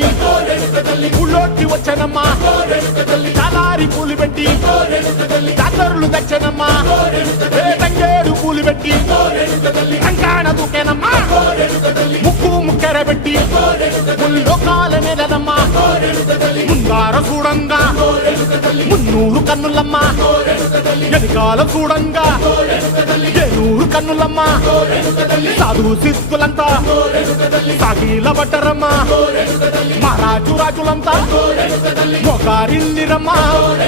పెట్టి ఊళ్ళోకి వచ్చానమ్మా చాలారి పూలు పెట్టి జాతరులు తెచ్చానమ్మా తంగేడు పూలు పెట్టి కంకాణ దూకేనమ్మా ముక్కు ముక్కెర పెట్టి ముల్లోకాల నెలనమ్మా ముందార చూడంగా మున్నూరు కన్నులమ్మా ఎనకాల చూడంగా ఏనూరు కన్నులమ్మా సాధువు సిద్ధులంతా సాగిల బట్టరమ్మా మహారాజు రాజులంతా మొగారిల్లిరమ్మా